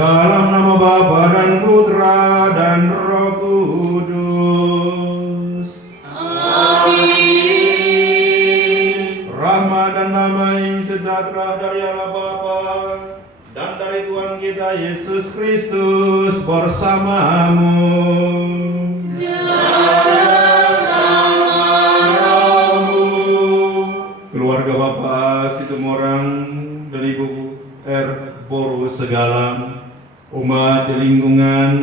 Dalam nama Bapa dan Putra dan Roh Kudus. Amin. Rahmat dan damai sejahtera dari Allah Bapa dan dari Tuhan kita Yesus Kristus bersamamu. Keluarga Bapak Situmorang dan Ibu Boru segala, umat di lingkungan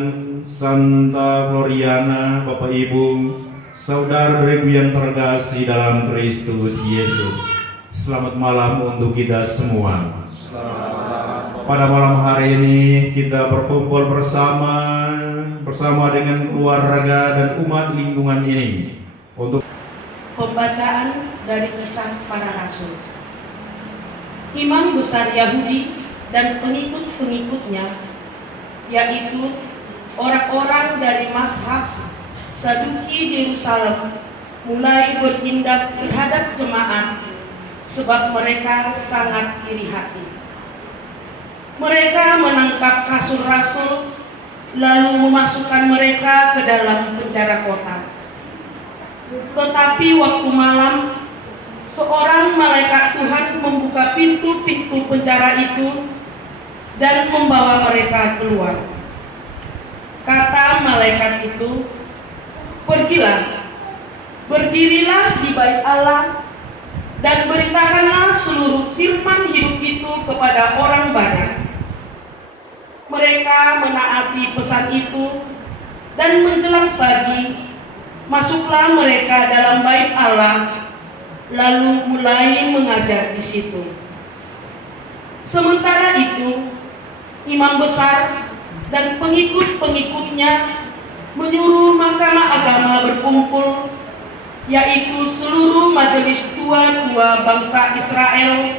Santa Floriana, Bapak Ibu, saudara-saudaraku yang terkasih dalam Kristus Yesus. Selamat malam untuk kita semua. Pada malam hari ini kita berkumpul bersama dengan keluarga dan umat lingkungan ini untuk Pembacaan dari Kisah Para Rasul. Imam besar Yahudi dan pengikut-pengikutnya, yaitu orang-orang dari mazhab Saduki di Yerusalem, mulai bertindak terhadap jemaat sebab mereka sangat iri hati. Mereka menangkap rasul-rasul lalu memasukkan mereka ke dalam penjara kota. Tetapi waktu malam, seorang malaikat Tuhan membuka pintu-pintu penjara itu dan membawa mereka keluar. Kata malaikat itu, "Pergilah, berdirilah di bait Allah, dan beritakanlah seluruh firman hidup itu kepada orang banyak." Mereka menaati pesan itu, dan menjelang pagi, masuklah mereka dalam bait Allah, lalu mulai mengajar di situ. Sementara itu, imam besar dan pengikut-pengikutnya menyuruh mahkamah agama berkumpul, yaitu seluruh majelis tua-tua bangsa Israel,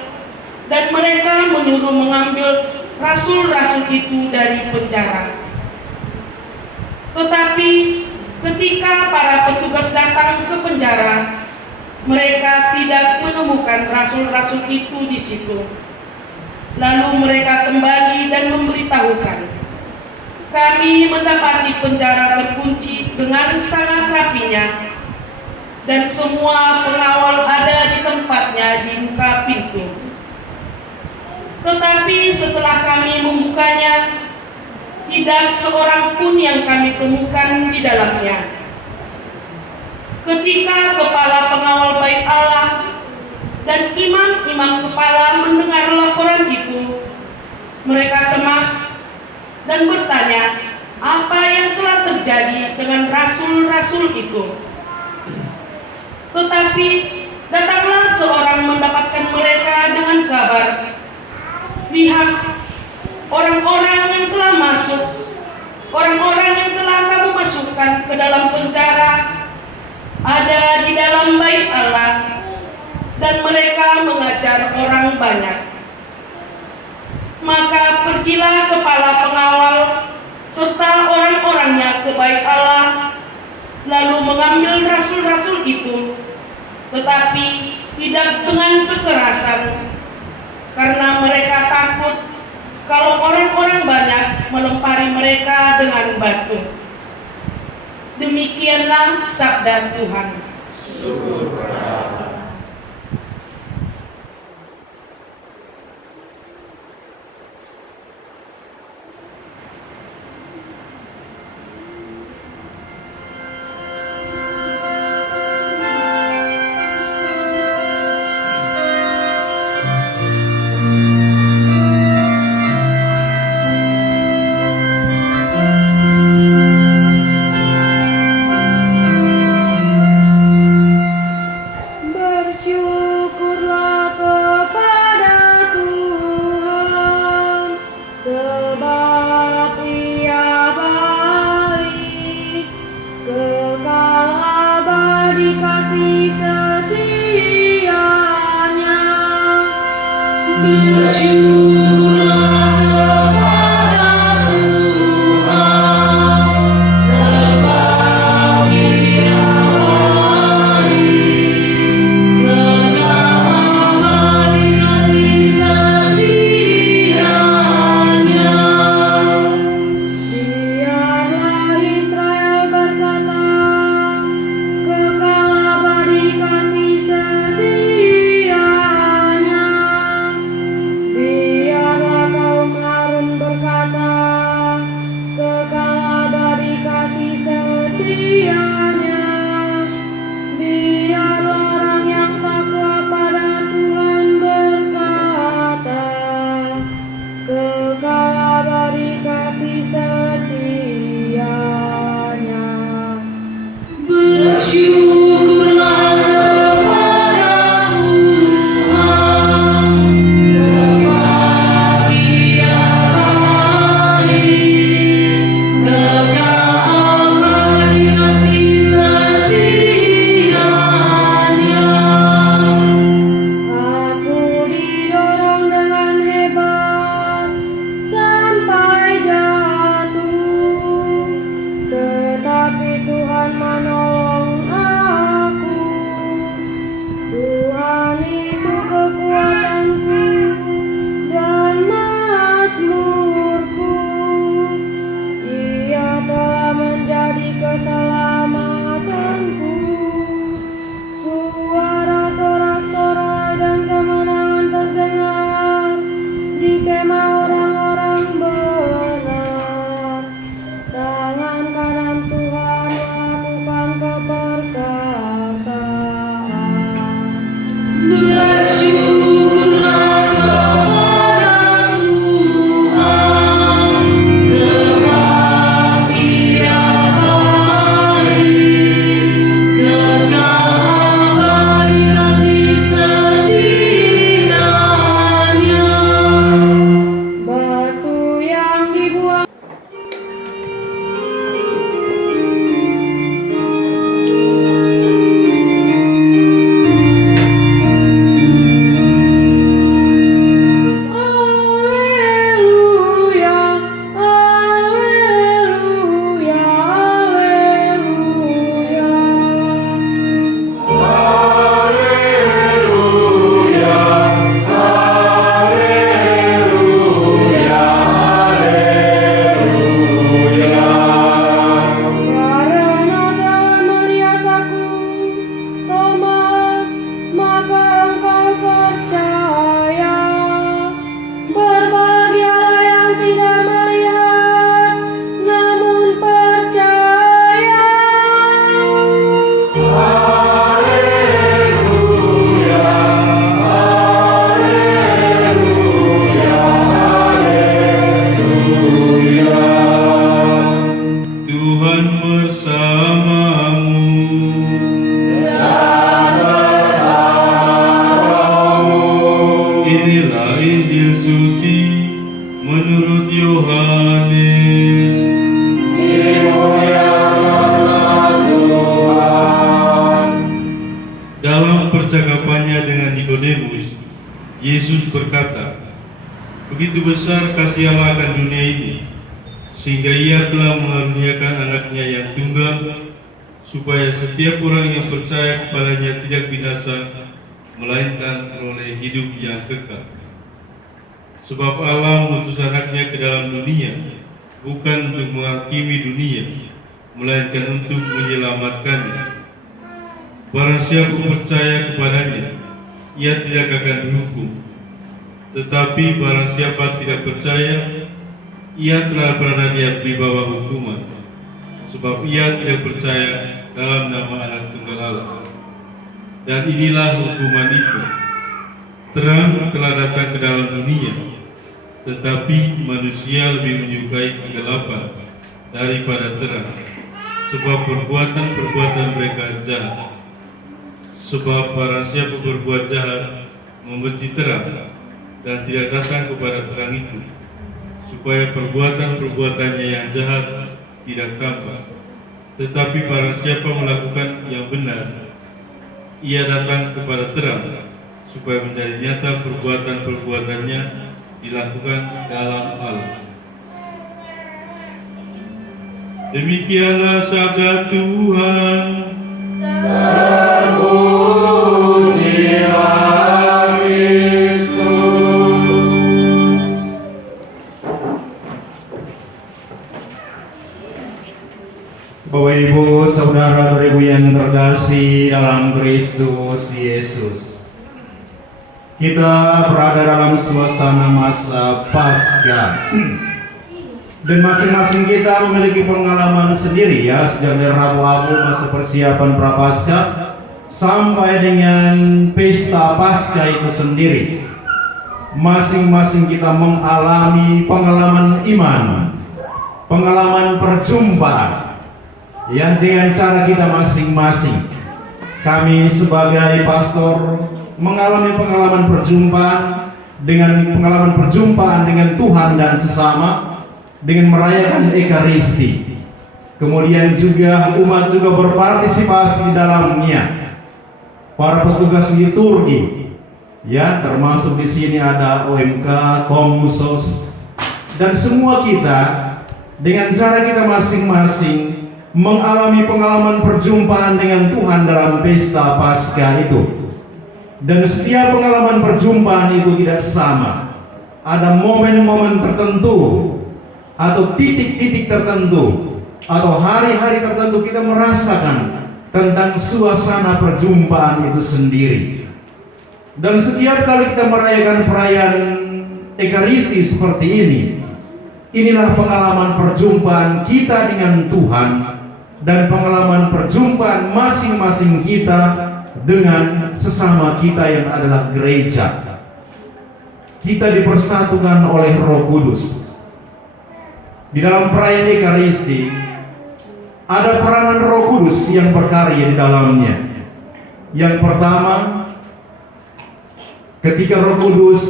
dan mereka menyuruh mengambil rasul-rasul itu dari penjara. Tetapi ketika para petugas datang ke penjara, mereka tidak menemukan rasul-rasul itu di situ. Lalu mereka kembali dan memberitahukan, "Kami mendapati penjara terkunci dengan sangat rapinya, dan semua pengawal ada di tempatnya di muka pintu. Tetapi setelah kami membukanya, tidak seorang pun yang kami temukan di dalamnya." Ketika kepala pengawal bait Allah dan imam-imam kepala mendengar laporan itu, mereka cemas dan bertanya apa yang telah terjadi dengan rasul-rasul itu. Tetapi datanglah seorang mendapatkan mereka dengan kabar, "Lihat, orang-orang yang telah masuk, orang-orang yang telah kamu masukkan ke dalam penjara, ada di dalam bait Allah, dan mereka mengajar orang banyak." Maka pergilah kepala pengawal serta orang-orangnya ke bait Allah, lalu mengambil rasul-rasul itu, tetapi tidak dengan kekerasan, karena mereka takut kalau orang-orang banyak melempari mereka dengan batu. Demikianlah sabda Tuhan. syukur kepada Allah. menurut Yohanes. Dalam percakapannya dengan Nikodemus, Yesus berkata, "Begitu besar kasih Allah akan dunia ini, sehingga Ia telah mengaruniakan anaknya yang tunggal, supaya setiap orang yang percaya kepadanya tidak binasa, melainkan peroleh hidup yang kekal. Sebab Allah mengutus anaknya ke dalam dunia, bukan untuk menghakimi dunia, melainkan untuk menyelamatkannya. Barang siapa percaya kepadanya, ia tidak akan dihukum. Tetapi barang siapa tidak percaya, ia telah berada di bawah hukuman, sebab ia tidak percaya dalam nama Anak Tunggal Allah. Dan inilah hukuman itu: terang telah datang ke dalam dunia, tetapi manusia lebih menyukai kegelapan daripada terang, sebab perbuatan-perbuatan mereka jahat. Sebab barang siapa berbuat jahat membenci terang dan tidak datang kepada terang itu, supaya perbuatan-perbuatannya yang jahat tidak tampak. Tetapi barang siapa melakukan yang benar, ia datang kepada terang, supaya menjadi nyata perbuatan-perbuatannya dilakukan dalam Allah." Demikianlah sabda Tuhan. Terpujilah Kristus. Bapak Ibu, saudara ibu yang terkasih dalam Kristus Yesus, kita berada dalam suasana masa Paskah. Dan masing-masing kita memiliki pengalaman sendiri ya, sejak dari Rabu-Rabu masa persiapan Prapaskah sampai dengan pesta Paskah itu sendiri. Masing-masing kita mengalami pengalaman iman, pengalaman perjumpaan ya, dengan cara kita masing-masing. Kami sebagai pastor mengalami pengalaman perjumpaan dengan Tuhan dan sesama, dengan merayakan Ekaristi. Kemudian juga umat juga berpartisipasi di dalamnya. Para petugas liturgi, ya, termasuk di sini ada OMK, Komsos, dan semua kita dengan cara kita masing-masing mengalami pengalaman perjumpaan dengan Tuhan dalam pesta Paskah itu. Dan setiap pengalaman perjumpaan itu tidak sama. Ada momen-momen tertentu atau titik-titik tertentu atau hari-hari tertentu kita merasakan tentang suasana perjumpaan itu sendiri. Dan setiap kali kita merayakan perayaan Ekaristi seperti ini, inilah pengalaman perjumpaan kita dengan Tuhan dan pengalaman perjumpaan masing-masing kita dengan sesama kita yang adalah gereja. Kita dipersatukan oleh Roh Kudus. Di dalam perayaan Ekaristi ada peranan Roh Kudus yang berkarya di dalamnya. Yang pertama, ketika Roh Kudus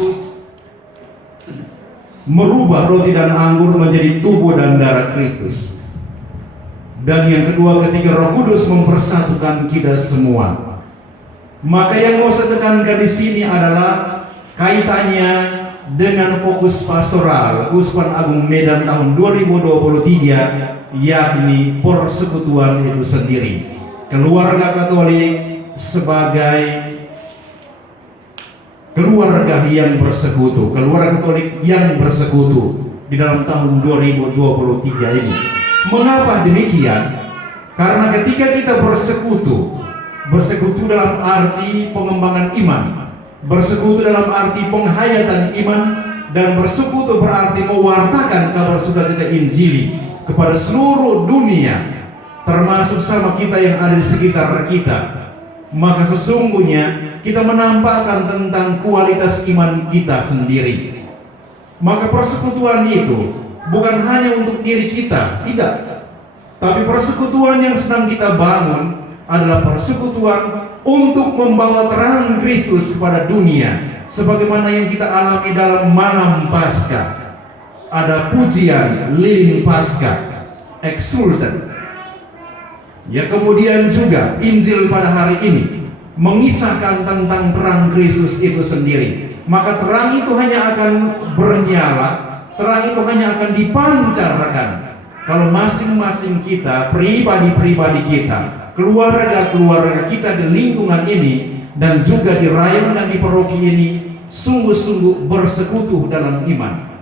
merubah roti dan anggur menjadi tubuh dan darah Kristus. Dan yang kedua, ketika Roh Kudus mempersatukan kita semua. Maka yang mau saya tekankan di sini adalah kaitannya dengan fokus pastoral Keuskupan Agung Medan tahun 2023, yakni persekutuan itu sendiri. Keluarga Katolik sebagai keluarga yang bersekutu, keluarga Katolik yang bersekutu di dalam tahun 2023 ini. Mengapa demikian? Karena ketika kita bersekutu dalam arti pengembangan iman, bersekutu dalam arti penghayatan iman, dan bersekutu berarti mewartakan kabar sukacita Injili kepada seluruh dunia, termasuk sama kita yang ada di sekitar kita. Maka sesungguhnya kita menampakkan tentang kualitas iman kita sendiri. Maka persekutuan itu bukan hanya untuk diri kita, tidak. Tapi persekutuan yang sedang kita bangun adalah persekutuan untuk membawa terang Kristus kepada dunia, sebagaimana yang kita alami dalam malam Paskah. ada pujian lilin Paskah, Exultet. Ya, kemudian juga Injil pada hari ini mengisahkan tentang terang Kristus itu sendiri. Maka terang itu hanya akan bernyala, terang itu hanya akan dipancarkan kalau masing-masing kita, pribadi-pribadi kita, keluarga-keluarga kita di lingkungan ini, dan juga di rayon dan di paroki ini sungguh-sungguh bersekutu dalam iman.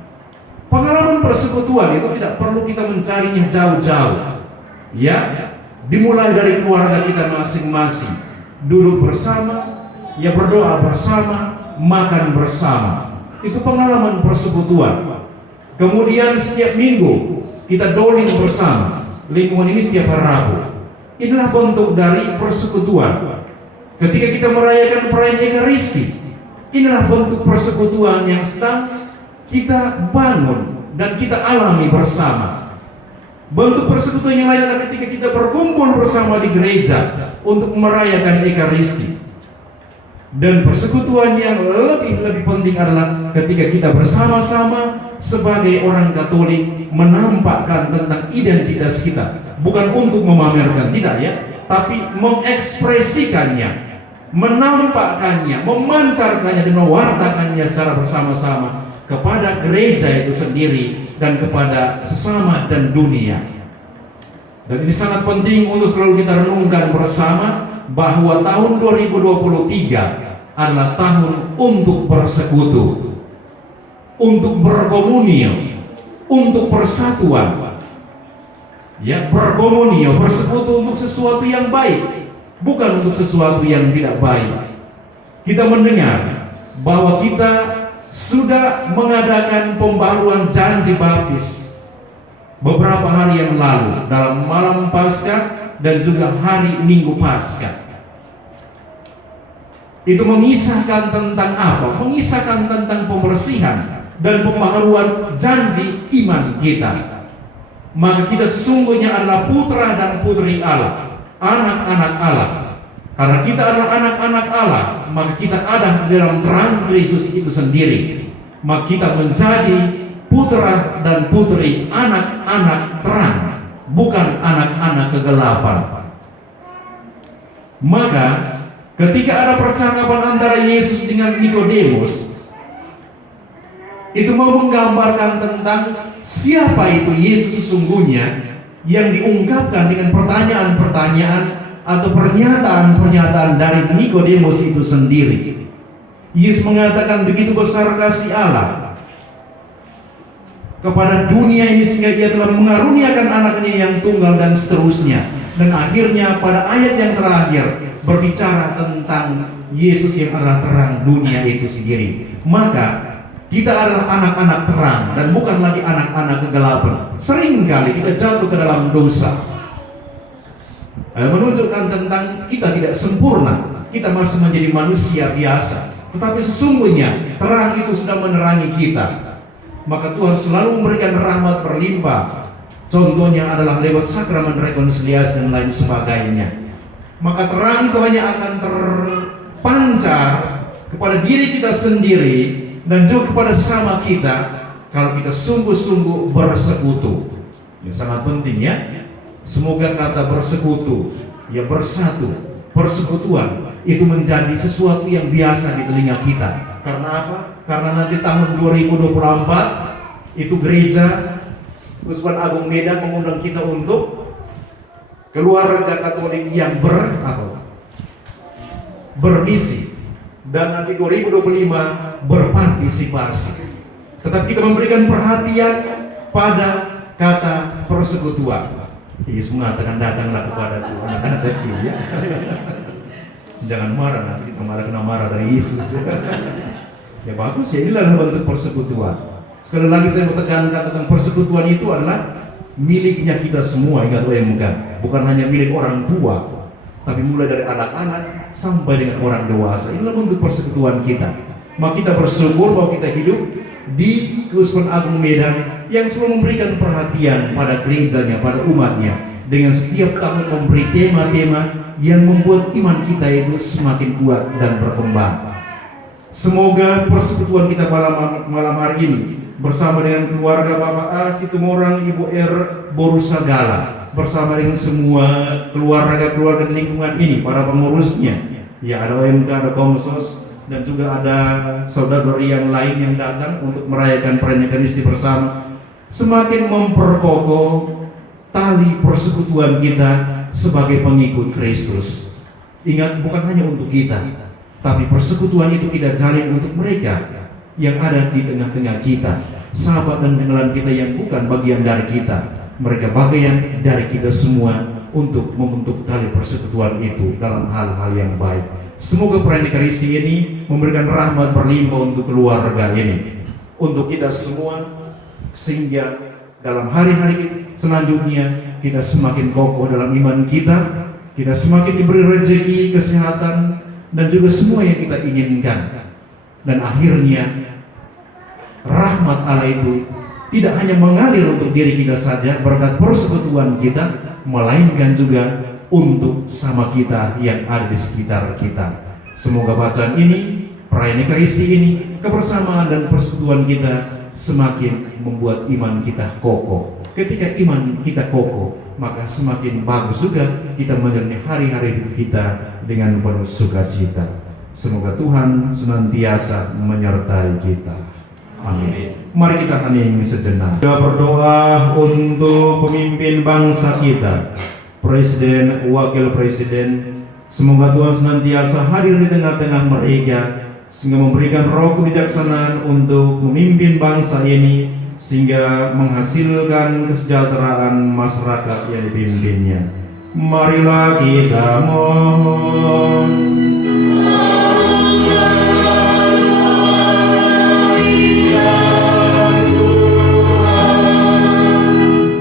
Pengalaman persekutuan itu tidak perlu kita mencarinya jauh-jauh. Ya, dimulai dari keluarga kita masing-masing, duduk bersama, ya berdoa bersama, makan bersama. Itu pengalaman persekutuan. Kemudian setiap minggu kita doling bersama, lingkungan ini setiap hari Rabu. Inilah bentuk dari persekutuan. Ketika kita merayakan perayaan Ekaristi, inilah bentuk persekutuan yang sedang kita bangun dan kita alami bersama. Bentuk persekutuan yang lain adalah ketika kita berkumpul bersama di gereja untuk merayakan Ekaristi. Dan persekutuan yang lebih penting adalah ketika kita bersama-sama sebagai orang Katolik menampakkan tentang identitas kita, bukan untuk memamerkan, tidak ya, tapi mengekspresikannya, menampakkannya, memancarkannya dan mewartakannya secara bersama-sama kepada gereja itu sendiri dan kepada sesama dan dunia. Dan ini sangat penting untuk selalu kita renungkan bersama bahwa tahun 2023 adalah tahun untuk bersekutu, untuk berkomunio, untuk persatuan. Ya, berkomunio, bersekutu untuk sesuatu yang baik, bukan untuk sesuatu yang tidak baik. Kita mendengar bahwa kita sudah mengadakan pembaruan janji baptis beberapa hari yang lalu dalam malam Paskah dan juga hari Minggu Paskah. Itu mengisahkan tentang apa? Mengisahkan tentang pembersihan dan pembaharuan janji iman kita. Maka kita sesungguhnya adalah putra dan putri Allah, anak-anak Allah. Karena kita adalah anak-anak Allah, maka kita ada dalam terang Kristus itu sendiri. Maka kita menjadi putra dan putri, anak-anak terang, bukan anak-anak kegelapan. Maka ketika ada percakapan antara Yesus dengan Nikodemus, itu mau menggambarkan tentang siapa itu Yesus sesungguhnya yang diungkapkan dengan pertanyaan-pertanyaan atau pernyataan-pernyataan dari Nikodemus itu sendiri. Yesus mengatakan begitu besar kasih Allah kepada dunia ini sehingga ia telah mengaruniakan anaknya yang tunggal dan seterusnya. Dan akhirnya pada ayat yang terakhir berbicara tentang Yesus yang adalah terang dunia itu sendiri. Maka kita adalah anak-anak terang dan bukan lagi anak-anak kegelapan. Seringkali kita jatuh ke dalam dosa, menunjukkan tentang kita tidak sempurna, kita masih menjadi manusia biasa. Tetapi sesungguhnya terang itu sudah menerangi kita. Maka Tuhan selalu memberikan rahmat berlimpah. Contohnya adalah lewat sakramen rekonsiliasi dan lain sebagainya. Maka terang itu hanya akan terpancar kepada diri kita sendiri dan juga kepada sesama kita kalau kita sungguh-sungguh bersekutu. Yang sangat penting ya. Semoga kata bersekutu, ya bersatu, persekutuan itu menjadi sesuatu yang biasa di telinga kita. Karena apa? Karena nanti tahun 2024 itu gereja Uskupan Agung Medan mengundang kita untuk keluarga Katolik yang bermisi, dan nanti 2025 berpartisipasi. Tetap kita memberikan perhatian pada kata persekutuan. Yesus mengatakan datanglah kepada anak-anak kecil ya. Jangan marah, nanti kita kena marah dari Yesus. Ya bagus ya, inilah bentuk persekutuan. Sekali lagi saya mau tekankan tentang persekutuan itu adalah miliknya kita semua, ingat OMK. Bukan hanya milik orang tua, tapi mulai dari anak-anak sampai dengan orang dewasa. Inilah bentuk persekutuan kita. Maka kita bersyukur bahwa kita hidup di Uskupan Agung Medan yang selalu memberikan perhatian pada gerejanya, pada umatnya, dengan setiap tahun memberi tema-tema yang membuat iman kita itu semakin kuat dan berkembang. Semoga persekutuan kita malam hari ini bersama dengan keluarga Bapak A Situmorang, Ibu R Borusagala, bersama dengan semua keluarga lingkungan ini, para pengurusnya. Ya, ada OMK, ada Komsos, dan juga ada saudara-saudari yang lain yang datang untuk merayakan perayaan Ekaristi bersama. Semakin memperkokoh tali persekutuan kita sebagai pengikut Kristus. Ingat, bukan hanya untuk kita, tapi persekutuan itu kita jalin untuk mereka yang ada di tengah-tengah kita, sahabat dan kenalan kita yang bukan bagian dari kita. Mereka bagian dari kita semua untuk membentuk tali persekutuan itu dalam hal-hal yang baik. Semoga perayaan Ekaristi ini memberikan rahmat berlimpah untuk keluarga ini, untuk kita semua, sehingga dalam hari-hari selanjutnya kita semakin kokoh dalam iman kita, kita semakin diberi rezeki, kesehatan, dan juga semua yang kita inginkan. Dan akhirnya rahmat Allah itu tidak hanya mengalir untuk diri kita saja berkat persekutuan kita, melainkan juga untuk sama kita yang ada di sekitar kita. Semoga bacaan ini, perayaan Ekaristi ini, kebersamaan dan persekutuan kita semakin membuat iman kita kokoh. Ketika iman kita kokoh, maka semakin bagus juga kita menjalani hari-hari hidup kita dengan penuh sukacita. Semoga Tuhan senantiasa menyertai kita. Amin. Mari kita hening sejenak. Kita berdoa untuk pemimpin bangsa kita, Presiden, Wakil Presiden. Semoga Tuhan senantiasa hadir di tengah-tengah mereka, sehingga memberikan roh kebijaksanaan untuk memimpin bangsa ini, sehingga menghasilkan kesejahteraan masyarakat yang dipimpinnya. Marilah kita mohon.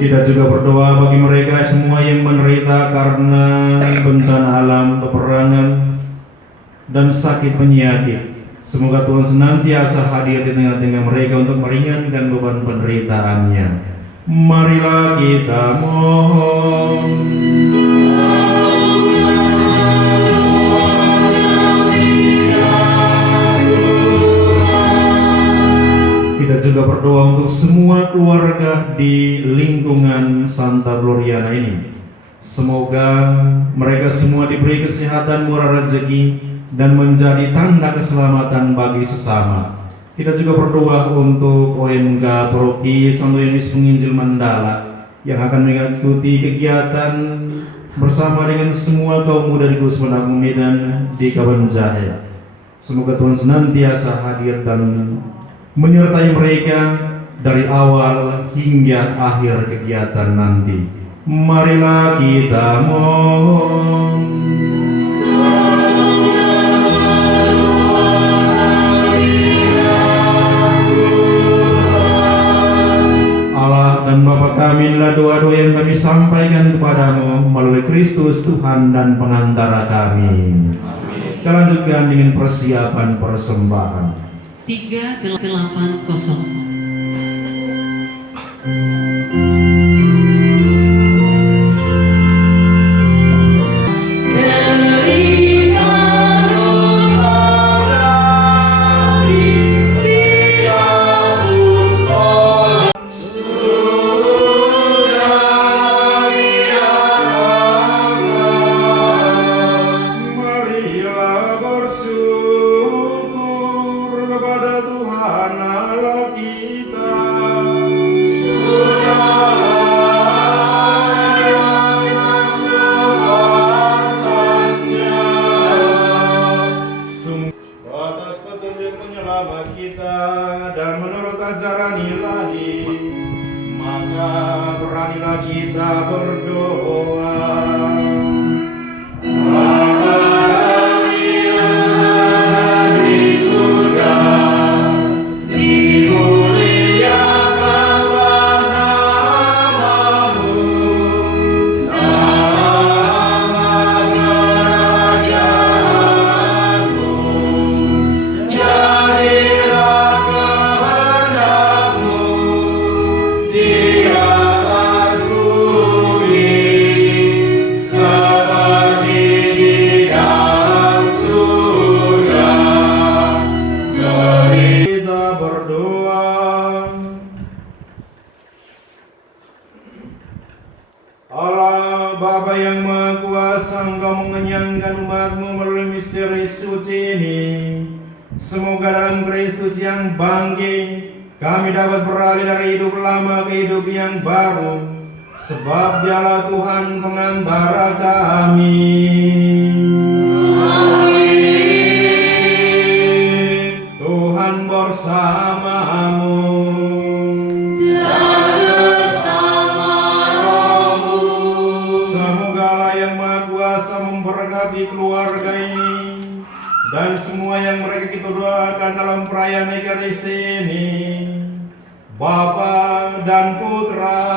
Kita juga berdoa bagi mereka semua yang menderita karena bencana alam, peperangan, dan sakit penyakit. Semoga Tuhan senantiasa hadir di tengah-tengah mereka untuk meringankan beban penderitaannya. Marilah kita mohon. Kita juga berdoa untuk semua keluarga di lingkungan Santa Gloriana ini. Semoga mereka semua diberi kesehatan, murah rezeki, dan menjadi tanda keselamatan bagi sesama. Kita juga berdoa untuk OMK Paroki Santo Yohanes Penginjil Mandala yang akan mengikuti kegiatan bersama dengan semua kaum muda di Kus Menang Medan di Kabanjahe. Semoga Tuhan senantiasa hadir dan menyertai mereka dari awal hingga akhir kegiatan nanti. Marilah kita mohon. Allah dan Bapa kami, inilah doa-doa yang kami sampaikan kepadamu melalui Kristus Tuhan dan pengantara kami. Kita lanjutkan dengan persiapan persembahan. 3800. Di atas bumi. Allah Bapa yang Maha Kuasa, Engkau mengenyangkan umat-Mu melalui misteri suci ini. Semoga dalam Kristus yang bangkit kami dapat beralih dari hidup lama ke hidup yang baru, sebab Dialah Tuhan pengantara kami. Amin. Tuhan bersamamu. Dan bersama rohmu. Semoga Allah yang Maha Kuasa memberkati keluarga ini dan semua yang mereka kita doakan dalam perayaan Ekaristi ini, Bapa dan Putra